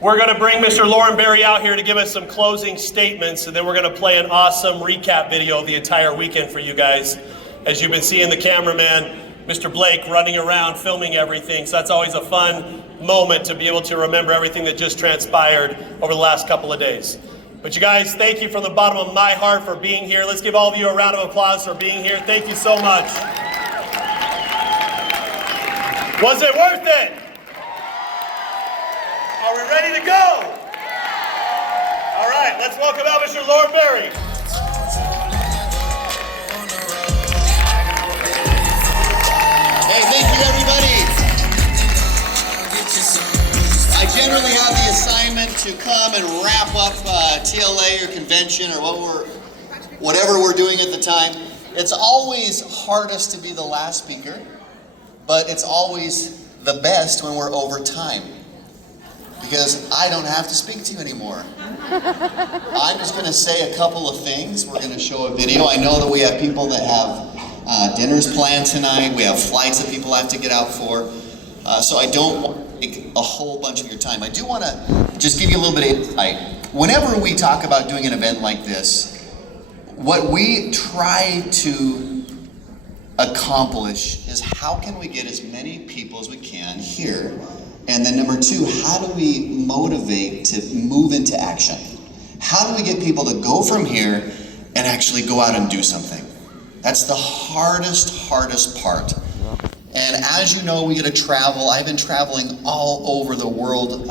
We're going to bring Mr. Lorne Berry out here to give us some closing statements, and then we're going to play an awesome recap video of the entire weekend for you guys. As you've been seeing the cameraman, Mr. Blake, running around filming everything, so that's always a fun moment to be able to remember everything that just transpired over the last couple of days. But you guys, thank you from the bottom of my heart for being here. Let's give all of you a round of applause for being here. Thank you so much. Was it worth it? Are we ready to go? All right, let's welcome out Mr. Lorne Berry. Hey, thank you, everybody. I generally have the assignment to come and wrap up TLA or convention or whatever we're doing at the time. It's always hardest to be the last speaker, but it's always the best when we're over time, because I don't have to speak to you anymore. I'm just going to say a couple of things. We're going to show a video. I know that we have people that have dinners planned tonight. We have flights that people have to get out for. So I don't want to take a whole bunch of your time. I do want to just give you a little bit of insight. Whenever we talk about doing an event like this, what we try to accomplish is how can we get as many people as we can here, and then number two, how do we motivate to move into action? How do we get people to go from here and actually go out and do something? That's the hardest part. And as you know, we get to travel. I've been traveling all over the world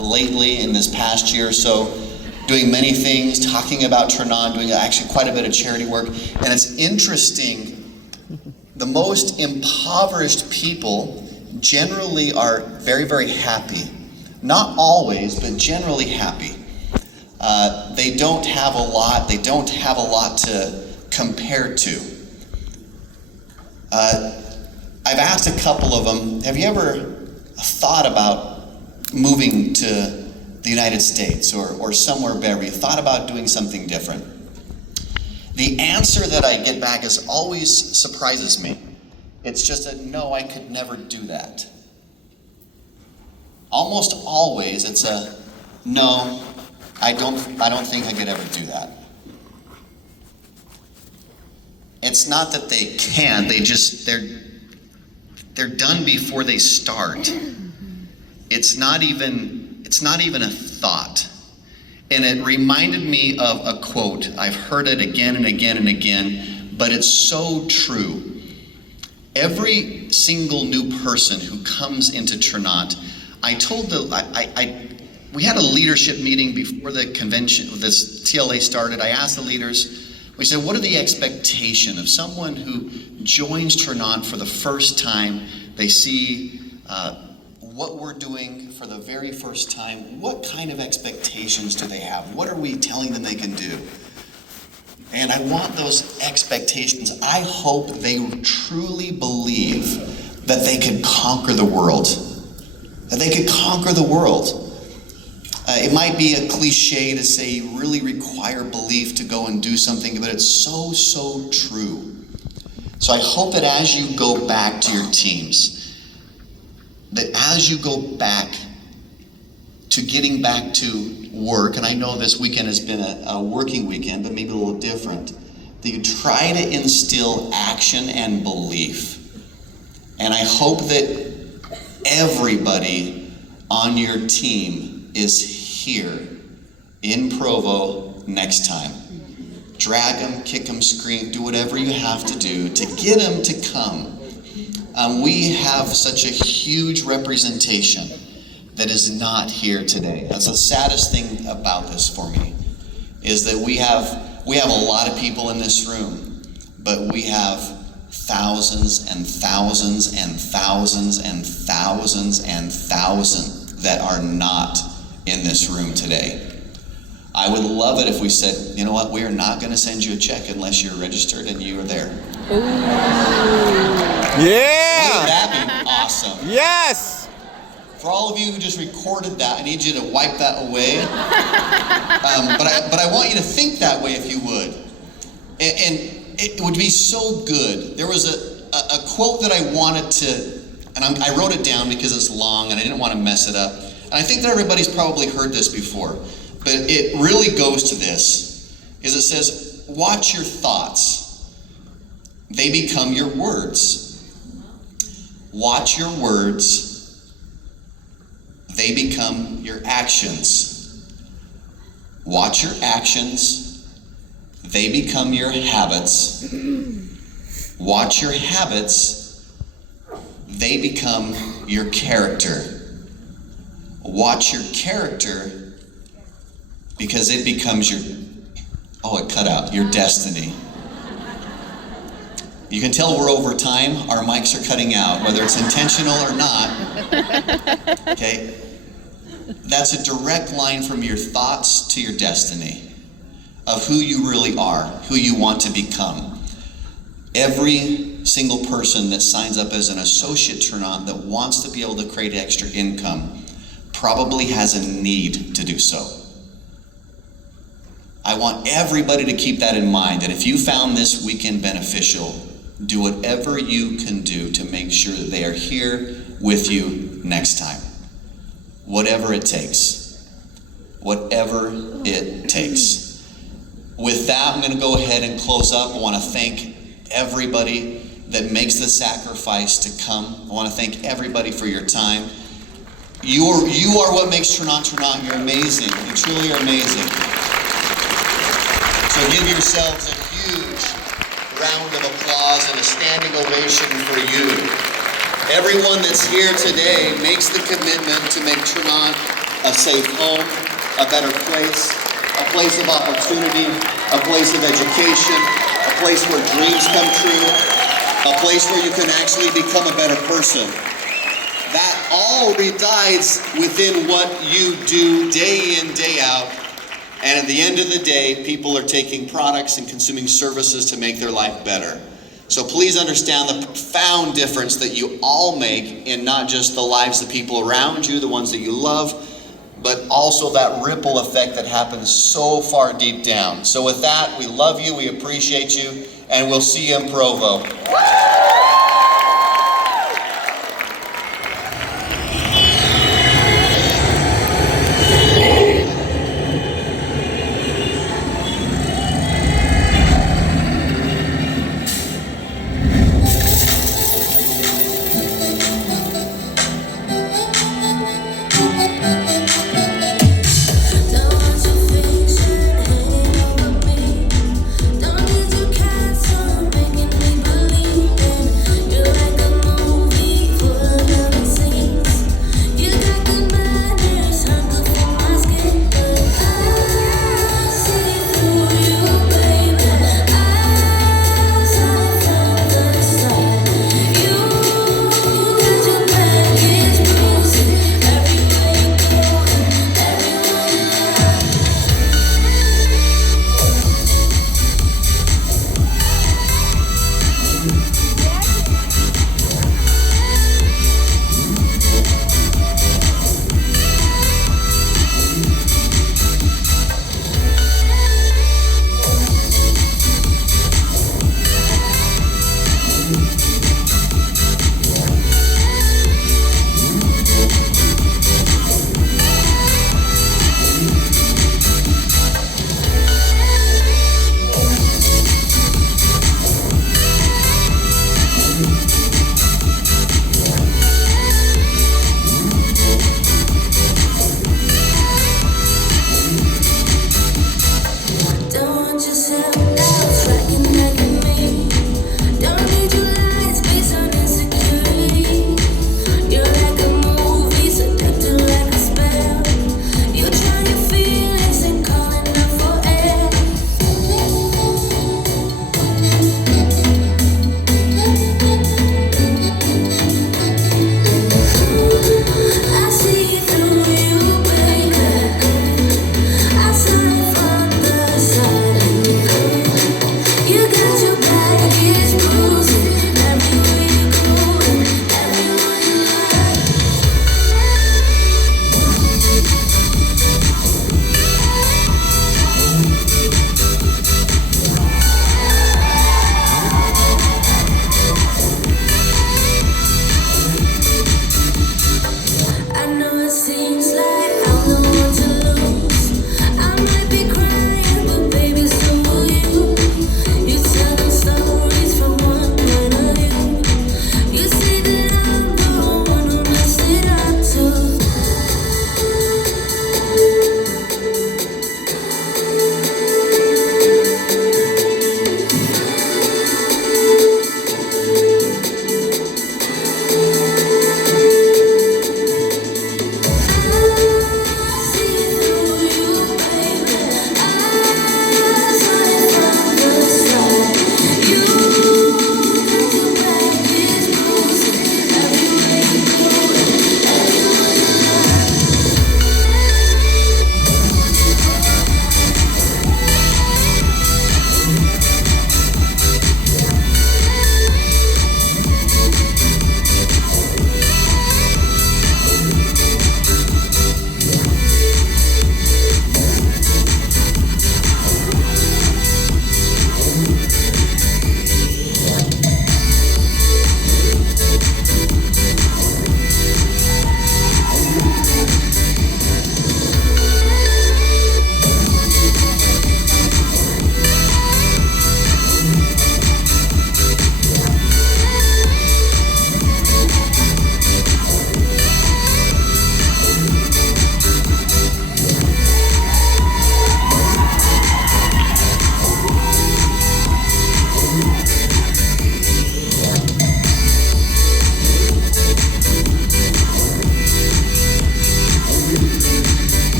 lately in this past year or so, doing many things, talking about Trinant, doing actually quite a bit of charity work. And it's interesting, the most impoverished people generally are very, very happy. Not always, but generally happy. They don't have a lot. They don't have a lot to compare to. I've asked a couple of them, have you ever thought about moving to the United States or somewhere better? Have you thought about doing something different? The answer that I get back is always surprises me. It's just a no, I could never do that. Almost always it's a no, I don't think I could ever do that. It's not that they can't, they're done before they start. It's not even a thought. And it reminded me of a quote. I've heard it again and again and again, but it's so true. Every single new person who comes into Trinant, we had a leadership meeting before the convention, this TLA started. I asked the leaders, we said, what are the expectation of someone who joins Trinant for the first time? They see what we're doing for the very first time. What kind of expectations do they have? What are we telling them they can do? And I want those expectations. I hope they truly believe that they could conquer the world. That they could conquer the world. It might be a cliche to say you really require belief to go and do something, but it's so, so true. So I hope that as you go back to your teams, that as you go back to getting back to work, and I know this weekend has been a working weekend, but maybe a little different, that you try to instill action and belief. And I hope that everybody on your team is here in Provo next time. Drag them, kick them, scream, do whatever you have to do to get them to come. We have such a huge representation that is not here today. That's the saddest thing about this for me, is that we have a lot of people in this room, but we have thousands and thousands and thousands and thousands and thousands that are not in this room today. I would love it if we said, you know what, we are not going to send you a check unless you're registered and you are there. Ooh. Yeah! Wouldn't that be awesome? Yes! For all of you who just recorded that, I need you to wipe that away. But I want you to think that way if you would. And it would be so good. There was a quote that I wanted to, and I wrote it down because it's long and I didn't want to mess it up. And I think that everybody's probably heard this before, but it really goes to this, is it says, watch your thoughts. They become your words. Watch your words. They become your actions. Watch your actions. They become your habits. Watch your habits. They become your character. Watch your character, because it becomes your, it cut out, your destiny. You can tell we're over time. Our mics are cutting out, whether it's intentional or not. Okay? That's a direct line from your thoughts to your destiny of who you really are, who you want to become. Every single person that signs up as an associate turn-on that wants to be able to create extra income probably has a need to do so. I want everybody to keep that in mind, that if you found this weekend beneficial, do whatever you can do to make sure that they are here with you next time. Whatever it takes. Whatever it takes. With that, I'm going to go ahead and close up. I want to thank everybody that makes the sacrifice to come. I want to thank everybody for your time. You are what makes Turn On. You're amazing. You truly are amazing. So give yourselves a huge round of applause and a standing ovation for you. Everyone that's here today makes the commitment to make Turn On a safe home, a better place, a place of opportunity, a place of education, a place where dreams come true, a place where you can actually become a better person. That all resides within what you do day in, day out. And at the end of the day, people are taking products and consuming services to make their life better. So please understand the profound difference that you all make in not just the lives of people around you, the ones that you love, but also that ripple effect that happens so far deep down. So with that, we love you, we appreciate you, and we'll see you in Provo. Don't need to cancel, making me believe it.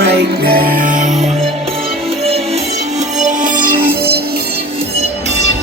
right now.